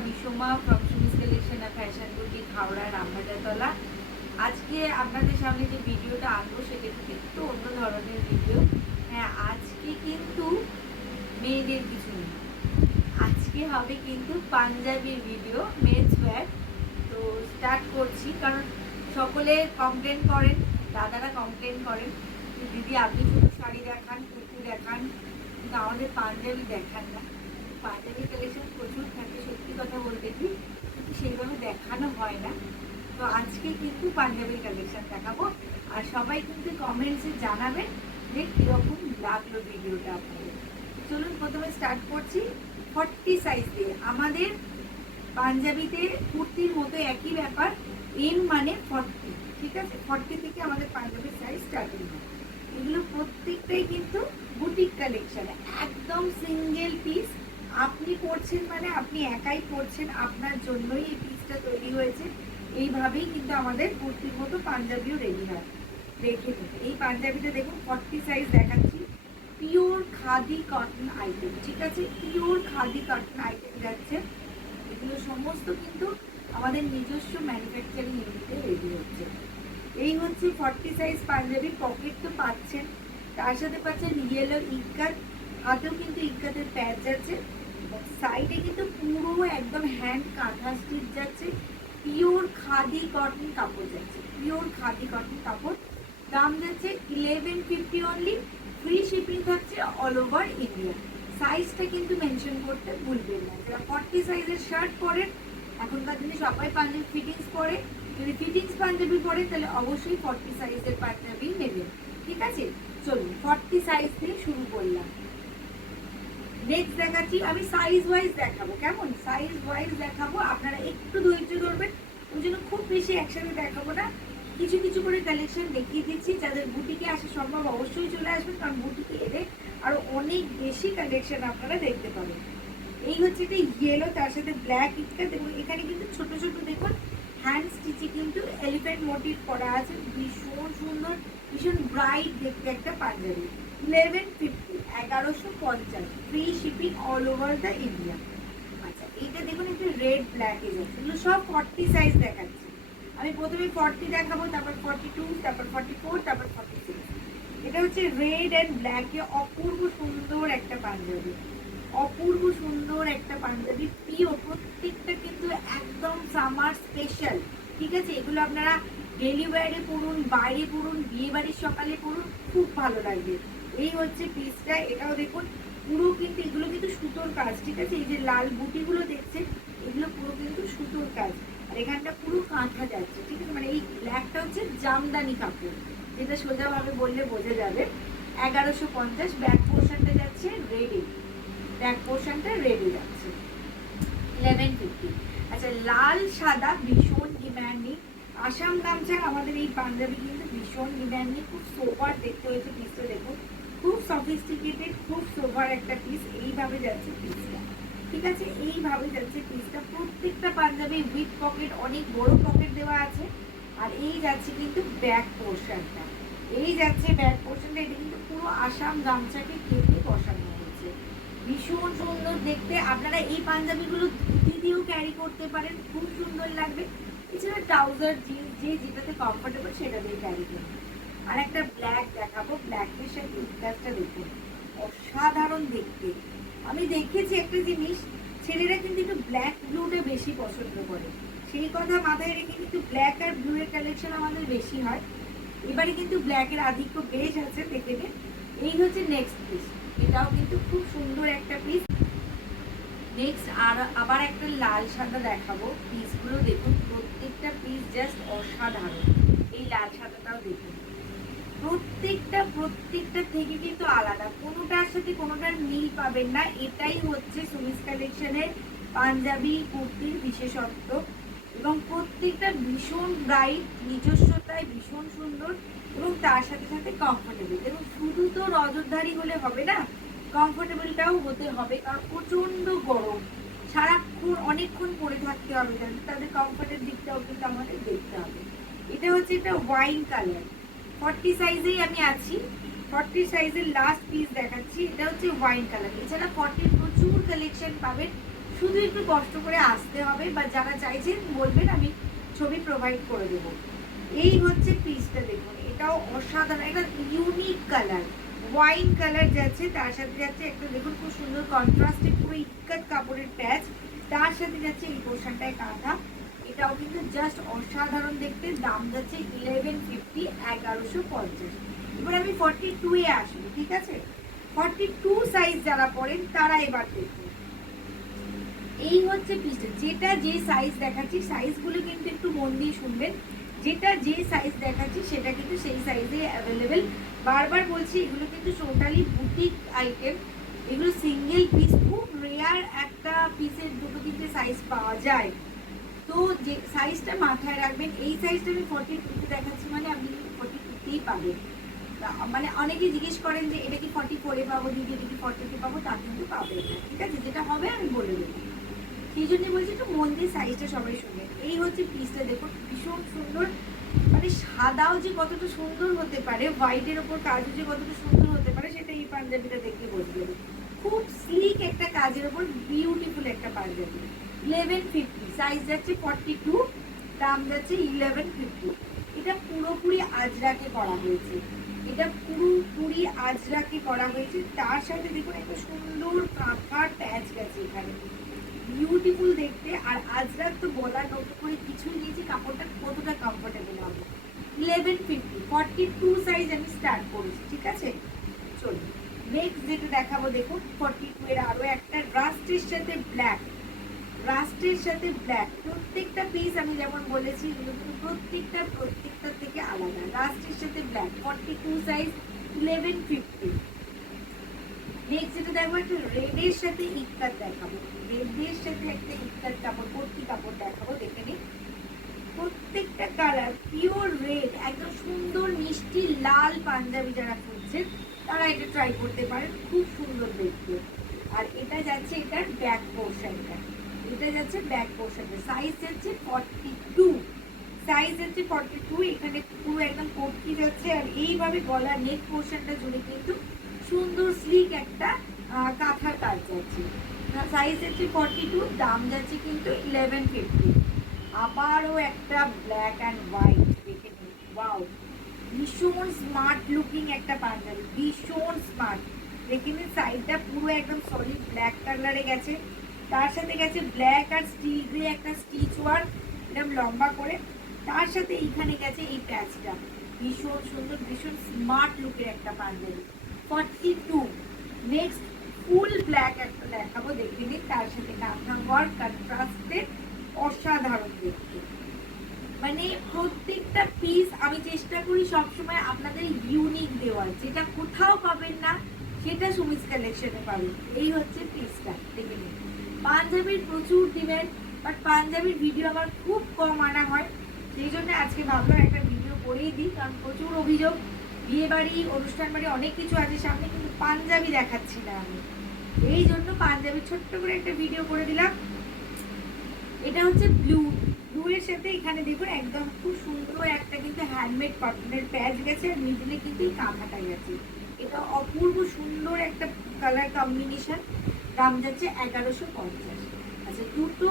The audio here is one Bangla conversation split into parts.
আমি সোমা ফ্রম সুমিস কালেকশন আর ফ্যাশন বুটিক হাওড়া রামবাজারতলা। আজকে আপনাদের সামনে যে ভিডিওটা আনবো সেটা একটু অন্য ধরনের ভিডিও। হ্যাঁ, আজকে কিন্তু মেয়েদের কিছু নেই, আজকে হবে কিন্তু পাঞ্জাবির ভিডিও, মেন্স ওয়্যার। তো স্টার্ট করছি, কারণ সকলে কমপ্লেন করেন, দাদারা কমপ্লেন করেন যে দিদি আপনি শুধু শাড়ি দেখান, কুর্তি দেখান, কিন্তু আমাদের পাঞ্জাবি দেখান না। পাঞ্জাবি কালেকশন প্রচুর থাকে, সত্যি কথা বলতে কি, কিন্তু সেইভাবে দেখানো হয় না। তো আজকে কিন্তু পাঞ্জাবির কালেকশন দেখাবো, আর সবাই কিন্তু কমেন্টসে জানাবেন যে কীরকম লাগলো ভিডিওটা আপনাদের। চলুন প্রথমে স্টার্ট করছি 40 সাইজ দিয়ে। আমাদের পাঞ্জাবিতে কুর্তির মতো একই ব্যাপার, এম মানে 40, ঠিক আছে? 40 থেকে আমাদের পাঞ্জাবির সাইজ স্টার্টিং হয়। এগুলো প্রত্যেকটাই কিন্তু বুটিক কালেকশন, একদম সিঙ্গেল পিস। আপনি পরছেন মানে আপনি একাই পরছেন, আপনার জন্যই এই পিসটা তৈরি হয়েছে। এইভাবেই কিন্তু আমাদের কুর্তির মতো পাঞ্জাবিও রেডি হয়। দেখে নিন এই পাঞ্জাবিটা, দেখুন 40 সাইজ দেখাচ্ছি। পিওর খাদি কটন আইটেম, ঠিক আছে? পিওর খাদি কটন আইটেম যাচ্ছে। এগুলো সমস্ত কিন্তু আমাদের নিজস্ব ম্যানুফ্যাকচারিং ইউনিটে রেডি হচ্ছে। এই হচ্ছে 40 সাইজ পাঞ্জাবি। পকেট তো পাচ্ছেন, তার সাথে পাচ্ছেন ইয়েলো ইক্কাত, হাতেও কিন্তু ইক্কাতের প্যাচ যাচ্ছে। সাইডে কিন্তু পুরো একদম হ্যান্ড কাঁথা স্টিচ যাচ্ছে। পিওর খাদি কটন কাপড় যাচ্ছে, পিওর খাদি কটন কাপড়। দাম যাচ্ছে 1150 অনলি। ফ্রি শিপিং থাকছে অল ওভার ইন্ডিয়া। সাইজটা কিন্তু মেনশন করতে ভুলবেন না। যারা 40 সাইজের শার্ট পরেন, এখনকার দিনে সবাই পাঞ্জাবি ফিটিংস পরে, যদি ফিটিংস পাঞ্জাবি পরে তাহলে অবশ্যই 40 সাইজের পাঞ্জাবি নেবেন, ঠিক আছে? চলুন 40 সাইজ দিয়ে শুরু করলাম। নেক্সট দেখাচ্ছি, আমি সাইজ ওয়াইজ দেখাবো, কেমন? সাইজ ওয়াইজ দেখাবো, আপনারা একটু ধৈর্য ধরবেন। ওই জন্য খুব বেশি একসাথে দেখাবো না, কিছু কিছু করে কালেকশন দেখিয়ে দিচ্ছি। যাদের বুটিকে আসা সম্ভব অবশ্যই চলে আসবেন, কারণ বুটিকে এলে আরো অনেক বেশি কালেকশন আপনারা দেখতে পাবেন। এই হচ্ছে এটা ইয়েলো, তার সাথে ব্ল্যাক ইটকা। দেখুন এখানে কিন্তু ছোট ছোট দেখুন হ্যান্ড স্টিচে কিন্তু এলিফ্যান্ট মোটিভ করা আছে। ভীষণ সুন্দর, ভীষণ ব্রাইট দেখতে একটা panjabi. 1150, 1150, free shipping all over the India. আচ্ছা, এইটা দেখুন একটু রেড ব্ল্যাক যাচ্ছে। এগুলো সব 40 সাইজ দেখাচ্ছি। আমি প্রথমে 40 দেখাবো, তারপর 42, তারপর 44, তারপর 46। এটা হচ্ছে রেড অ্যান্ড ব্ল্যাকে অপূর্ব সুন্দর একটা পাঞ্জাবি, অপূর্ব সুন্দর একটা পাঞ্জাবি। পিওর, প্রত্যেকটা কিন্তু একদম সামার স্পেশাল, ঠিক আছে? এগুলো আপনারা ডেলি ওয়্যারে পরুন, বাইরে পরুন, বিয়ে বাড়ির সকালে পরুন, খুব ভালো লাগবে। এই হচ্ছে পিসটা। এটাও দেখুন পুরো কিন্তু, এগুলো কিন্তু সুতোর কাজ, ঠিক আছে? এই যে লাল বুটিগুলো দেখছেন, এগুলো পুরো কিন্তু সুতোর কাজ। আর এখানটা পুরো কাঁথা যাচ্ছে, ঠিক আছে? মানে এই ব্ল্যাকটা হচ্ছে জামদানি কাপড়, যেটা সোজাভাবে বললে বোঝা যাবে। 1150। ব্যাক পোর্শনটা যাচ্ছে রেডি, ব্যাক পোর্শনটা রেডি যাচ্ছে 1150। আচ্ছা, লাল সাদা ভীষণ ডিম্যান্ডিং। আসাম গামছার আমাদের এই পাঞ্জাবি কিন্তু ভীষণ ডিম্যান্ডিং, খুব সোভার দেখতে হয়েছে পিসটা। দেখুন খুব সফিস্টিকেটেড, খুব সোভার একটা পিস। এইভাবে যাচ্ছে পিসটা, ঠিক আছে? এইভাবে যাচ্ছে পিসটা। প্রত্যেকটা পাঞ্জাবি উইথ পকেট, অনেক বড় পকেট দেওয়া আছে। আর এই যাচ্ছে কিন্তু ব্যাক পোর্শনটা, এই যাচ্ছে ব্যাক পোর্শনটা। এটা কিন্তু পুরো আসাম গামছাকে কেটে বসানো হয়েছে, ভীষণ সুন্দর দেখতে। আপনারা এই পাঞ্জাবিগুলো ধুতি দিয়েও ক্যারি করতে পারেন, খুব সুন্দর লাগবে। এছাড়া ট্রাউজার, জিন্স, যে যেটাতে কমফোর্টেবল সেটা দিয়ে ক্যারি করবেন। আর একটা ব্ল্যাক দেখাবো, ব্ল্যাকের সাথে ইন্টারটা দেখুন, অসাধারণ দেখতে। আমি দেখেছি একটা জিনিস, ছেলেরা কিন্তু একটু ব্ল্যাক ব্লুটা বেশি পছন্দ করে, সেই কথা মাথায় রেখে কিন্তু ব্ল্যাক আর ব্লু এর কালেকশন আমাদের বেশি হয়। এবারে কিন্তু ব্ল্যাকের আধিক্য বেশ আছে, দেখে নিন। এই হচ্ছে নেক্সট পিস, এটাও কিন্তু খুব সুন্দর একটা পিস। নেক্সট আর আবার একটা লাল সাদা দেখাবো। পিসগুলো দেখুন, প্রত্যেকটা পিস জাস্ট অসাধারণ। এই লাল সাদাটাও দেখুন, প্রত্যেকটা থেকে কিন্তু আলাদা, কোনোটার সাথে কোনোটার মিল পাবেন না। এটাই হচ্ছে সুমিস কালেকশনের পাঞ্জাবি কুর্তির বিশেষত্ব। এবং প্রত্যেকটা ভীষণ ব্রাইট, নিজস্বতায় ভীষণ সুন্দর, এবং তার সাথে সাথে কমফোর্টেবল। এবং শুধু তো নজরদারি হলে হবে না, কমফোর্টেবলটাও হতে হবে, কারণ প্রচণ্ড গরম, সারাক্ষণ অনেকক্ষণ পরে থাকতে হবে, তাদের কমফোর্টের দিকটাও কিন্তু আমাদের দেখতে হবে। এটা হচ্ছে একটা ওয়াইন কালার, 40 সাইজেই আমি আছি। 40 সাইজের লাস্ট পিস দেখাচ্ছি, এটা হচ্ছে ওয়াইন কালার। এছাড়া 40 প্রচুর কালেকশন পাবেন, শুধু একটু কষ্ট করে আসতে হবে, বা যারা চাইছেন বলবেন, আমি ছবি প্রোভাইড করে দেবো। এই হচ্ছে পিসটা, দেখুন এটাও অসাধারণ, একটা ইউনিক কালার, ওয়াইন কালার যাচ্ছে, তার সাথে যাচ্ছে একটা দেখুন খুব সুন্দর কন্ট্রাস্টে পুরো ইক্কাত কাপড়ের প্যাচ, তার সাথে যাচ্ছে এই পোর্শনটায় কাঁথা। এটাও কিন্তু জাস্ট অসাধারণ দেখতে। দাম যাচ্ছে 1150, 1150। এবার আমি 42 এ আসবো, ঠিক আছে? 42 সাইজ যারা পড়েন তারা এবার দেখুন, এই হচ্ছে পিসটা। যেটা যে সাইজ দেখাচ্ছি, সাইজগুলো কিন্তু একটু মন দিয়ে শুনবেন, যেটা যে সাইজ দেখাচ্ছি সেটা কিন্তু সেই সাইজে অ্যাভেলেবেল। বারবার বলছি, এগুলো কিন্তু টোটালি বুটিক আইটেম, এগুলো সিঙ্গেল পিস, খুব রেয়ার একটা পিসের দুটো তিনটে সাইজ পাওয়া যায়। তো যে সাইজটা মাথায় রাখবেন, এই সাইজটা আমি 42 দেখাচ্ছি, মানে আপনি 42তেই পাবেন। মানে অনেকেই জিজ্ঞেস করেন যে এটা কি 44 পাবো দিদি, এটা কি 42 পাবো, তা কিন্তু পাবেন না, ঠিক আছে? যেটা হবে আমি বলে দেবো, সেই জন্য বলছি একটু মন দিয়ে সাইজটা সবাই শুনবেন। এই হচ্ছে পিসটা, দেখুন ভীষণ সুন্দর, মানে সাদাও যে কতটা সুন্দর হতে পারে, হোয়াইটের ওপর কাজও যে কতটা সুন্দর হতে পারে, সেটা এই পাঞ্জাবিটা দেখে বোঝা যাবে। খুব স্লিক একটা কাজের ওপর বিউটিফুল একটা পাঞ্জাবি। 1150, সাইজ যাচ্ছে 42, দাম যাচ্ছে 1150। এটা পুরোপুরি আজরাকে করা হয়েছে, এটা পুরোপুরি আজরাকে করা হয়েছে। তার সাথে দেখুন একটা সুন্দর কাঁথার প্যাচ গেছে এখানে, বিউটিফুল দেখতে। আর আজরাক তো বলার মতো করে কিছুই নেই যে কাপড়টা কতটা কমফোর্টেবল হবে। 1150, 42 সাইজ আমি স্টার্ট করেছি, ঠিক আছে? চলুন নেক্সট যেটা দেখাবো, দেখুন 42 এর আরো একটা রাস্টের সাথে ব্ল্যাক, রাস্টের সাথে ব্ল্যাক। প্রত্যেকটা পিস আমি যেমন বলেছি, প্রত্যেকটা থেকে আলাদা। রাস্টের সাথে ব্ল্যাক, 42 সাইজ, 1150। নেক্সট যেটা দেখবো, একটা রেডের সাথে ইক্কাত দেখাবো, রেডের সাথে একটা ইক্কাত কাপড়, ভর্তি কাপড় দেখাবো, দেখে নিন। প্রত্যেকটা কালার পিওর রেড, একদম সুন্দর মিষ্টি লাল পাঞ্জাবি যারা খুঁজছেন তারা এটা ট্রাই করতে পারেন, খুব সুন্দর দেখতে। আর এটা যাচ্ছে এটার ব্যাক পোর্শনটা, এটা যাচ্ছে ব্যাক পোর্শনটা, সাইজ যাচ্ছে 42, সাইজ যাচ্ছে 42। এখানে পুরো একদম কোটকি যাচ্ছে, আর এইভাবে গলা নেক পোর্শনটা জুড়ে কিন্তু সুন্দর স্লিক একটা কাঁথার কাজ যাচ্ছে। সাইজ যাচ্ছে 42, দাম যাচ্ছে কিন্তু 1150। আবারও একটা ব্ল্যাক অ্যান্ড হোয়াইট, দেখে নিন, ওয়াও, ভীষণ স্মার্ট লুকিং একটা পাঞ্জাবি, ভীষণ স্মার্ট। দেখে নিন সাইডটা পুরো একদম সলিড ব্ল্যাক কালারে গেছে, তার সাথে গেছে ব্ল্যাক আর স্টিল গ্রে একটা স্টিচ ওয়ার্ক একদম লম্বা করে, তার সাথে এইখানে গেছে এই প্যাচটা, ভীষণ সুন্দর, ভীষণ স্মার্ট লুকের একটা পাঞ্জাবি। 42। নেক্সট ফুল ব্ল্যাক একটা দেখাবো, দেখে নিন, তার সাথে কাঁথা ওয়ার্ক কন্ট্রাস্টে, অসাধারণ দেখতে। মানে প্রত্যেকটা পিস আমি চেষ্টা করি সবসময় আপনাদের ইউনিক দেওয়ার, যেটা কোথাও পাবেন না সেটা সুমিস কালেকশনে পাবেন। এই হচ্ছে পিসটা, দেখে নিন। পাঞ্জাবির প্রচুর ডিমান্ড, বাট পাঞ্জাবির ভিডিও আমার খুব কম আনা হয়, সেই জন্য আজকে ভাবলাম একটা ভিডিও করেই দিই, কারণ প্রচুর অভিযোগ, বিয়ে বাড়ি, অনুষ্ঠান বাড়ি অনেক কিছু আছে সামনে, কিন্তু পাঞ্জাবি দেখাচ্ছি না আমি, এই জন্য পাঞ্জাবি ছোট্ট করে একটা ভিডিও করে দিলাম। এটা হচ্ছে ব্লু, ব্লু এর সাথে এখানে দেখুন একদম খুব সুন্দর একটা কিন্তু হ্যান্ডমেড কটনের প্যাচ গেছে, আর মিডলে কিন্তু এই কাঁথাটা গেছে। এটা অপূর্ব সুন্দর একটা কালার কম্বিনেশন। দাম যাচ্ছে 1150। আচ্ছা, দুটো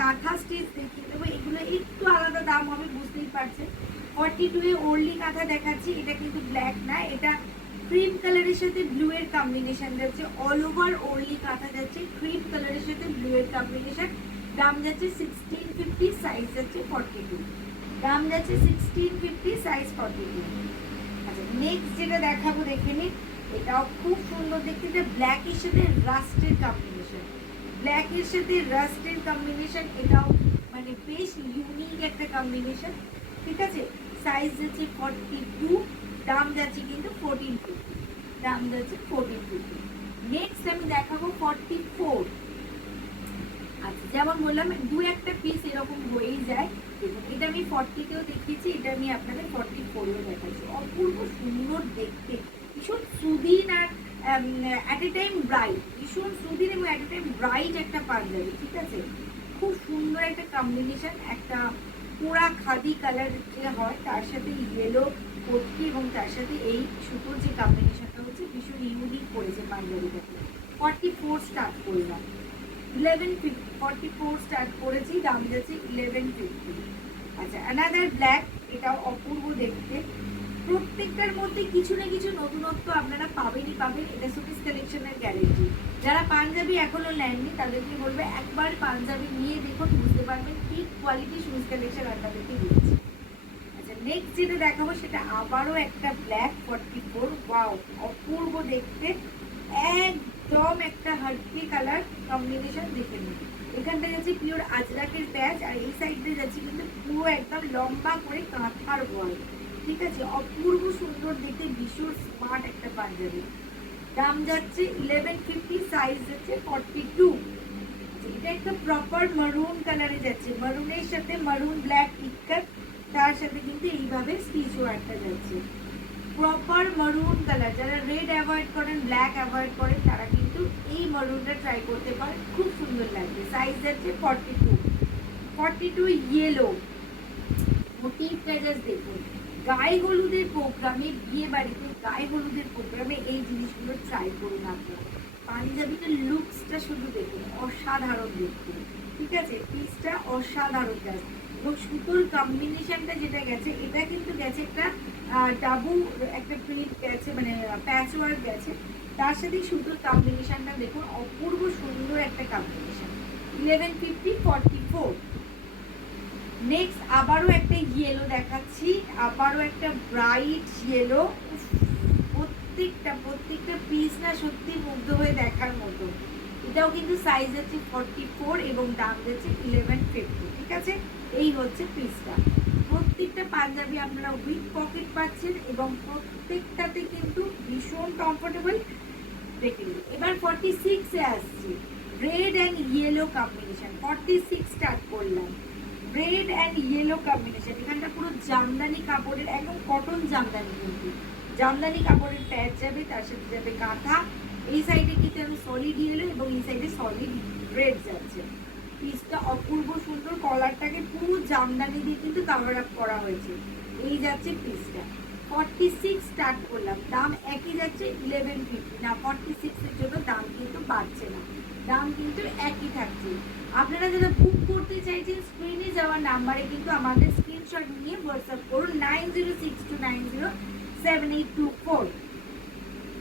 কাঁথা স্টিচ দেখিয়ে দেবো, এগুলো একটু আলাদা দাম হবে, বুঝতেই পারছেন। 42 এ ওরলি কাঁথা দেখাচ্ছি, এটা কিন্তু ব্ল্যাক না, এটা ক্রিম কালারের সাথে ব্লু এর কম্বিনেশন যাচ্ছে, অল ওভার ওরলি কাঁথা যাচ্ছে ক্রিম কালারের সাথে ব্লু এর কম্বিনেশন। দাম যাচ্ছে 1650, সাইজ যাচ্ছে 42, দাম যাচ্ছে 1650, সাইজ 42। আচ্ছা, নেক্সট যেটা দেখাবো, দেখে নিন, এটাও খুব সুন্দর দেখতে, এটা ব্ল্যাকের সাথে রাস্টের কম্বিনেশন, ব্ল্যাকের সাথে রাস্টের কম্বিনেশন, এটাও মানে বেশ ইউনিক একটা কম্বিনেশন, ঠিক আছে? সাইজ যাচ্ছে 42, দাম যাচ্ছে কিন্তু 1450, দাম যাচ্ছে 1450। নেক্সট আমি দেখাবো 44। আচ্ছা, যেমন বললাম দু একটা পিস এরকম হয়েই যায়, দেখুন এটা আমি 40তেও দেখিয়েছি, এটা আমি আপনাদের 44এও দেখাচ্ছি। অপূর্ব সুন্দর দেখতে, ভীষণ সুদিন আর অ্যাট এ টাইম ব্রাইট, ভীষণ সুদিন এবং অ্যাট এ টাইম ব্রাইট একটা পাঞ্জাবি, ঠিক আছে? খুব সুন্দর একটা কম্বিনেশন, একটা পোড়া খাদি কালার যে হয় তার সাথে ইয়েলো কোটকি, এবং তার সাথে এই সুতোর যে কম্বিনেশনটা হচ্ছে ভীষণ ইউনিক করেছে পাঞ্জাবিটাকে। 44 স্টার্ট করলাম। 1150, 44 স্টার্ট করেছি, দাম যাচ্ছে 1150। আচ্ছা, অ্যানাদার ব্ল্যাক, এটাও অপূর্ব দেখতে। প্রত্যেকটার মধ্যে কিছু না কিছু নতুনত্ব আপনারা পাবেনই পাবেন, এটা সুপিস কালেকশনের গ্যারেন্টি। যারা পাঞ্জাবি এখনো নেননি তাদেরকে বলবে একবার পাঞ্জাবি নিয়ে দেখুন, বুঝতে পারবেন কি কোয়ালিটি সুপিস কালেকশন আপনাদেরকে দিচ্ছে। আচ্ছা, নেক্সট যেটা দেখাবো সেটা আবারও একটা ব্ল্যাক 44। ওয়াও, অপূর্ব দেখতে, একদম একটা হালকি কালার কম্বিনেশন। দেখে নিন, এখানটা যাচ্ছে পিওর আজরাকের প্যাচ, আর এই সাইডে যাচ্ছে কিন্তু পুরো একদম লম্বা করে কাঁথার বল। ঠিক আছে, অপূর্ব সুন্দর দেখতে, ভীষণ স্মার্ট একটা পাঞ্জাবি। দাম যাচ্ছে 1150, সাইজ যাচ্ছে 42। এটা একটা প্রপার মারুন কালারে যাচ্ছে, মারুনের সাথে মারুন ব্ল্যাক ইক্কাত, তার সাথে কিন্তু এইভাবে স্টিচ ওয়ার্কটা যাচ্ছে। প্রপার মারুন কালার, যারা রেড অ্যাভয়েড করেন, ব্ল্যাক অ্যাভয়েড করেন, তারা কিন্তু এই মারুনটা ট্রাই করতে পারেন, খুব সুন্দর লাগবে। সাইজ যাচ্ছে 42। ইয়েলো মোটিভটা জাস্ট দেখুন, গায়ে হলুদের প্রোগ্রামে, বিয়ে বাড়িতে গায়ে হলুদের প্রোগ্রামে এই জিনিসগুলো ট্রাই করুন আপনারা। পাঞ্জাবিটার লুকসটা শুধু দেখুন, অসাধারণ দেখতে। ঠিক আছে, পিসটা অসাধারণ গেছে, এবং সুতোর কম্বিনেশনটা যেটা গেছে, এটা কিন্তু গেছে একটা ডাবু, একটা প্রিন্ট গেছে, মানে প্যাচ ওয়ার্ক গেছে, তার সাথে সুতোর কম্বিনেশনটা দেখুন, অপূর্ব সুন্দর একটা কম্বিনেশন। 1150, 44। নেক্সট আবারও একটা ইয়েলো দেখাচ্ছি, আবারও একটা ব্রাইট ইয়েলো। প্রত্যেকটা পিস না সত্যি মুগ্ধ হয়ে দেখার মতো। এটাও কিন্তু সাইজ আছে 44 এবং দাম যাচ্ছে 1150। ঠিক আছে, এই হচ্ছে পিসটা। প্রত্যেকটা পাঞ্জাবি আপনারা উইথ পকেট পাচ্ছেন এবং প্রত্যেকটাতে কিন্তু ভীষণ কমফোর্টেবল। দেখে নিন, এবার 46 এ আসছি, red and yellow combination. 46 start করলাম, রেড অ্যান্ড ইয়েলো কম্বিনেশন। এখানটা পুরো জামদানি কাপড়ের, একদম কটন জামদানি, কিন্তু জামদানি কাপড়ের প্যাচ যাবে, তার সাথে যাবে কাঁথা। এই সাইডে কিন্তু আমি সলিড ইয়েলো এবং এই সাইডে সলিড রেড যাচ্ছে। পিসটা অপূর্ব সুন্দর, কলারটাকে পুরো জামদানি দিয়ে কিন্তু কাভার আপ করা হয়েছে। এই যাচ্ছে পিসটা। 46 স্টার্ট করলাম, দাম একই যাচ্ছে 1150। না, 46 এর জন্য দাম কিন্তু বাড়ছে না, দাম কিন্তু একই থাকছে। আপনারা যারা বুক করতে চাইছেন, স্ক্রিনে যাওয়া নাম্বারে কিন্তু আমাদের স্ক্রিনশট নিয়ে হোয়াটসঅ্যাপ করুন 9062907824।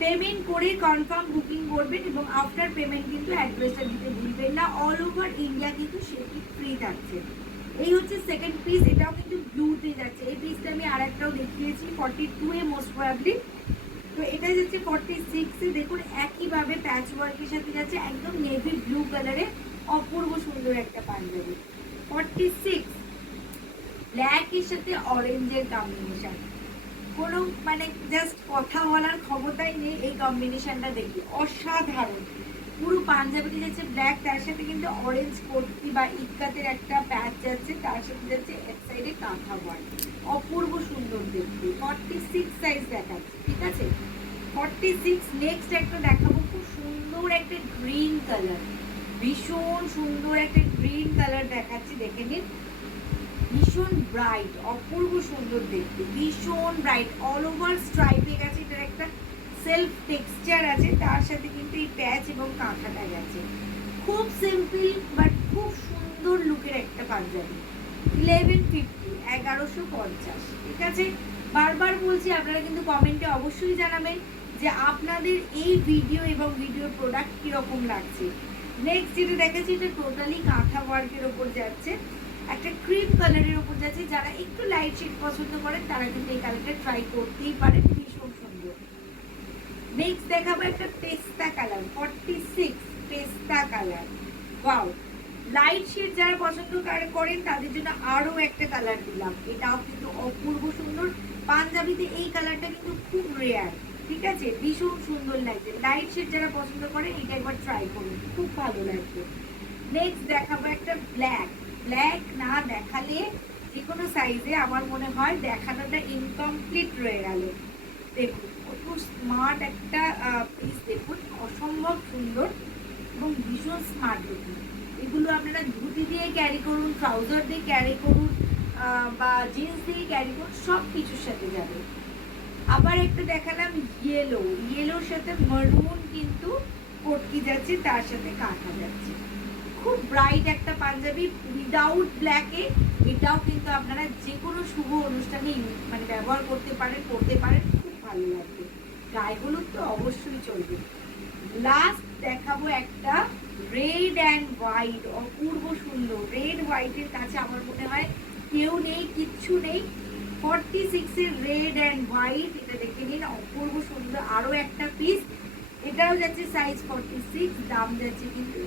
পেমেন্ট করে কনফার্ম বুকিং করবেন এবং আফটার পেমেন্ট কিন্তু অ্যাড্রেসটা দিতে ভুলবেন না। অল ওভার ইন্ডিয়া কিন্তু সেটি ফ্রি থাকছে। এই হচ্ছে সেকেন্ড পিস, এটাও কিন্তু ব্লুতে যাচ্ছে। এই পিসটা আমি আর একটাও দেখিয়েছি 42 এ মোস্ট প্রবাবলি। তো এটা যাচ্ছে 46 এ, দেখুন একইভাবে প্যাচ ওয়ার্কের সাথে যাচ্ছে, একদম নেভি ব্লু কালারে অপূর্ব সুন্দর একটা পাঞ্জাবি। 46 ব্ল্যাকের সাথে অরেঞ্জের কম্বিনেশন, কোনো মানে জাস্ট কথা বলার ক্ষমতাই নেই এই কম্বিনেশনটা দেখি, অসাধারণ। পুরো পাঞ্জাবিটি যাচ্ছে ব্ল্যাক, তার সাথে কিন্তু অরেঞ্জ কোটি বা ইক্কাতের একটা প্যাচ যাচ্ছে, তার সাথে যাচ্ছে এক সাইডে কাঁথা ওয়ার্ক, অপূর্ব সুন্দর দেখতে। 46 সাইজ দেখাচ্ছে। ঠিক আছে, 46। নেক্সট একটা দেখাবো, খুব সুন্দর একটা গ্রিন কালার, ভীষণ সুন্দর একটা গ্রিন কালার দেখাচ্ছি, দেখে নিন। ভীষণ ব্রাইট, অপূর্ব সুন্দর দেখতে, ভীষণ ব্রাইট, অল ওভার স্ট্রাইপে গেছে, এটার একটা সেলফ টেক্সচার আছে, তার সাথে কিন্তু এই প্যাচ এবং কাঁথাটা গেছে। খুব সিম্পল বাট খুব সুন্দর লুকের একটা পাঞ্জাবি। 1150, 1150। ঠিক আছে, বারবার বলছি, আপনারা কিন্তু কমেন্টে অবশ্যই জানাবেন যে আপনাদের এই ভিডিও এবং ভিডিওর প্রোডাক্ট কীরকম লাগছে। নেক্সট যেটা দেখাচ্ছি, এটা টোটালি কাঁথা ওয়ার্কের ওপর যাচ্ছে, একটা ক্রিম কালারের ওপর যাচ্ছে। যারা একটু লাইট শেড পছন্দ করেন তারা কিন্তু এই কালারটা ট্রাই করতেই পারেন, ভীষণ সুন্দর। নেক্সট দেখাবো একটা পেস্তা কালার, 46 পেস্তা কালার। ওয়াও, লাইট শেড যারা পছন্দ করেন তাদের জন্য আরও একটা কালার দিলাম, এটাও কিন্তু অপূর্ব সুন্দর। পাঞ্জাবিতে এই কালারটা কিন্তু খুব রেয়ার। ঠিক আছে, ভীষণ সুন্দর লাগছে। লাইট শেড যারা পছন্দ করেন এটা একবার ট্রাই করুন, খুব ভালো লাগবে। নেক্সট দেখাবো একটা ব্ল্যাক। ব্ল্যাক না দেখালে যে কোনো সাইজে আমার মনে হয় দেখানোটা ইনকমপ্লিট রয়ে গেল। দেখুন কত স্মার্ট একটা পিস, দেখুন অসম্ভব সুন্দর এবং ভীষণ স্মার্ট দেখুন। এগুলো আপনারা ধুতি দিয়ে ক্যারি করুন, ট্রাউজার দিয়ে ক্যারি করুন, বা জিন্স দিয়ে ক্যারি করুন, সব কিছুর সাথে যাবে। আবার একটা দেখালাম ইয়েলোর সাথে মারুন কিন্তু পটকি যাচ্ছে, তার সাথে কাঁথা যাচ্ছে। ব্রাইট একটা পাঞ্জাবি উইদাউট ব্ল্যাকে। এটাও কিন্তু আপনারা যে কোনো শুভ অনুষ্ঠানে মানে ব্যবহার করতে পারেন, পরতে পারেন, খুব ভালো লাগবে। গায়েগুলো তো অবশ্যই চলবে। লাস্ট দেখাবো একটা রেড অ্যান্ড হোয়াইট, অপূর্ব সুন্দর। রেড হোয়াইটের কাছে আমার মনে হয় কেউ নেই, কিচ্ছু নেই। 46 এর রেড অ্যান্ড হোয়াইট, এটা দেখে নিন, অপূর্ব সুন্দর। আরো একটা পিস, এটাও যাচ্ছে সাইজ 46, দাম যাচ্ছে কিন্তু